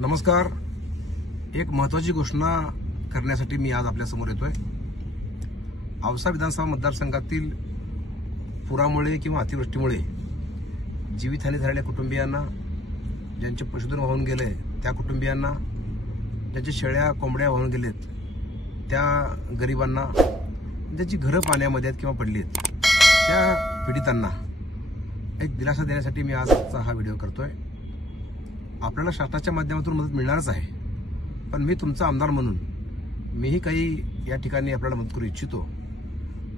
नमस्कार. एक महत्वाची घोषणा करण्यासाठी मी आज आपल्या समोर येतोय. औसा विधानसभा मतदारसंघातील पुरामुळे किंवा अतिवृष्टीमुळे जीवितहानी झालेल्या कुटुंबियांना, ज्यांचे पशुधन वाहून गेले त्या कुटुंबियांना, ज्यांच्या शेळ्या कोंबड्या वाहून गेलेत त्या गरिबांना, ज्यांची घरं पाण्यामध्ये आहेत किंवा पडली आहेत त्या पीडितांना एक दिलासा देण्यासाठी मी आजचा हा व्हिडिओ करतोय. आपल्याला शासनाच्या माध्यमातून मदत मिळणारच आहे, पण मी तुमचा आमदार म्हणून मीही काही या ठिकाणी आपल्याला मदत करू इच्छितो.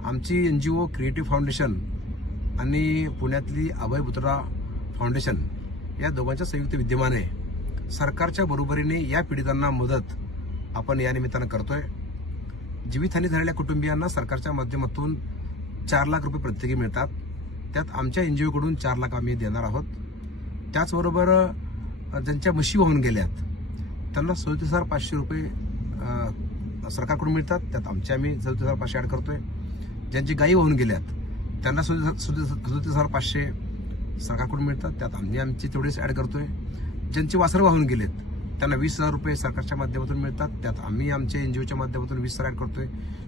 आमची NGO क्रिएटिव्ह फाउंडेशन आणि पुण्यातली अभय पुत्रा फाउंडेशन या दोघांच्या संयुक्त विद्यमाने सरकारच्या बरोबरीने या पीडितांना मदत आपण या निमित्तानं करतोय. जीवितहानी झालेल्या कुटुंबियांना सरकारच्या माध्यमातून 4 लाख रुपये प्रत्येकी मिळतात. त्यात आमच्या NGO कडून 4 लाख आम्ही देणार आहोत. त्याचबरोबर ज्यांच्या म्हशी वाहून गेल्यात त्यांना 37,500 रुपये सरकारकडून मिळतात. त्यात आम्ही 37,500 ऍड करतोय. ज्यांची गायी वाहून गेल्यात त्यांना 37,500 सरकारकडून मिळतात. त्यात आमची तेवढेच ऍड करतोय. ज्यांची वासरं वाहून गेलेत त्यांना 20,000 रुपये सरकारच्या माध्यमातून मिळतात. त्यात आम्ही आमच्या NGOच्या माध्यमातून 20,000 ऍड करतोय.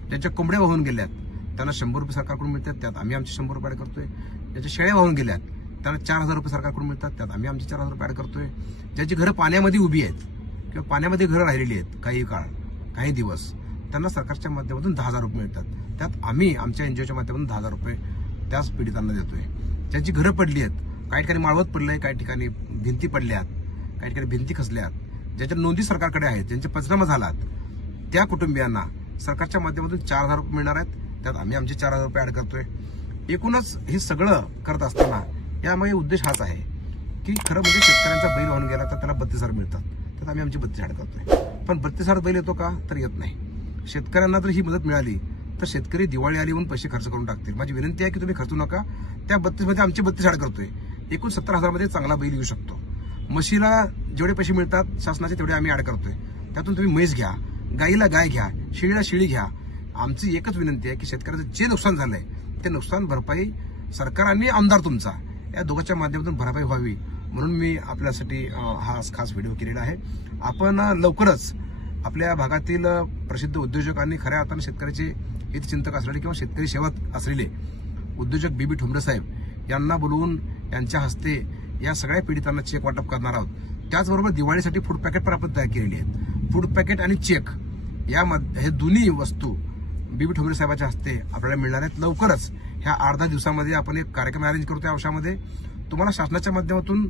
ज्यांच्या कोंबड्या वाहून गेल्यात त्यांना 100 रुपये सरकारकडून मिळतात. त्यात आम्ही आमचे 100 रुपये ऍड करतोय. ज्यांच्या शेळ्या वाहून गेल्यात त्यांना 4,000 रुपये सरकारकडून मिळतात. त्यात आम्ही आमचे 4,000 रुपये ऍड करतोय. ज्यांची घरं पाण्यामध्ये उभी आहेत किंवा पाण्यामध्ये घरं राहिलेली आहेत काही काळ, काही दिवस, त्यांना सरकारच्या माध्यमातून 10,000 रुपये मिळतात. त्यात आम्ही आमच्या NGOच्या माध्यमातून 10,000 रुपये त्याच पीडितांना देतोय. ज्यांची घरं पडली आहेत, काही ठिकाणी माळवत पडलंय, काही ठिकाणी भिंती पडल्यात, काही ठिकाणी भिंती खचल्यात, ज्यांच्या नोंदी सरकारकडे आहेत, ज्यांचे पंचनामा झालात त्या कुटुंबियांना सरकारच्या माध्यमातून 4,000 रुपये मिळणार आहेत. त्यात आम्ही आमचे 4,000 रुपये ऍड करतोय. एकूणच हे सगळं करत असताना यामागे उद्देश हाच आहे की खरं म्हणजे शेतकऱ्यांचा बैल वाहून गेला तर त्याला 32,000 मिळतात. त्यात आम्ही आमची 32 ऍड करतोय. पण 32,000 बैल येतो का तर येत नाही. शेतकऱ्यांना जर ही मदत मिळाली तर शेतकरी दिवाळी आली म्हणून पैसे खर्च करून टाकतील. माझी विनंती आहे की तुम्ही खर्चू नका. त्या 32 मध्ये आमची 32 ऍड करतोय. एकूण 70,000 मध्ये चांगला बैल येऊ शकतो. म्हशीला जेवढे पैसे मिळतात शासनाचे तेवढे आम्ही ऍड करतोय. त्यातून तुम्ही म्हैस घ्या, गाईला गाय घ्या, शेळीला शेळी घ्या. आमची एकच विनंती आहे की शेतकऱ्याचं जे नुकसान झालंय ते नुकसान भरपाई सरकार आणि आमदार तुमचा या दोघांच्या माध्यमातून भरपाई व्हावी म्हणून मी आपल्यासाठी हा खास व्हिडिओ केलेला आहे. आपण लवकरच आपल्या भागातील प्रसिद्ध उद्योजक आणि खऱ्या अर्थाने शेतकऱ्याचे हितचिंतक असलेले किंवा शेतकरी सेवक असलेले उद्योजक BB ठोंबरे साहेब यांना बोलवून यांच्या हस्ते या सगळ्या पीडितांना चेक वाटप करणार आहोत. त्याचबरोबर दिवाळीसाठी फूड पॅकेट पण आपण तयार केलेली आहेत. फूड पॅकेट आणि चेक हे दोन्ही वस्तू BB ठोंबरे साहेबांच्या हस्ते आपल्याला मिळणार आहेत. लवकरच ह्या 8-10 दिवसामध्ये आपण एक कार्यक्रम अरेंज करतोय. औषामध्ये तुम्हाला शासनाच्या माध्यमातून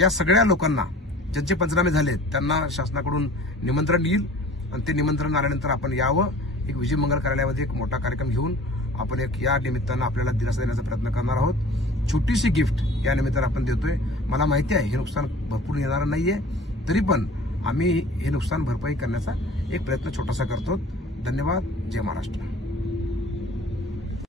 या सगळ्या लोकांना ज्यांचे पंचनामे झालेत त्यांना शासनाकडून निमंत्रण येईल आणि ते निमंत्रण आल्यानंतर आपण यावं. एक विजय मंगल कार्यालयामध्ये एक मोठा कार्यक्रम घेऊन आपण एक या निमित्तानं आपल्याला दिलासा देण्याचा प्रयत्न करणार आहोत. छोटीशी गिफ्ट या निमित्तानं आपण देतोय. मला माहिती आहे हे नुकसान भरपूर येणारं नाहीये, तरी पण आम्ही हे नुकसान भरपाई करण्याचा एक प्रयत्न छोटासा करतो. धन्यवाद. जय महाराष्ट्र.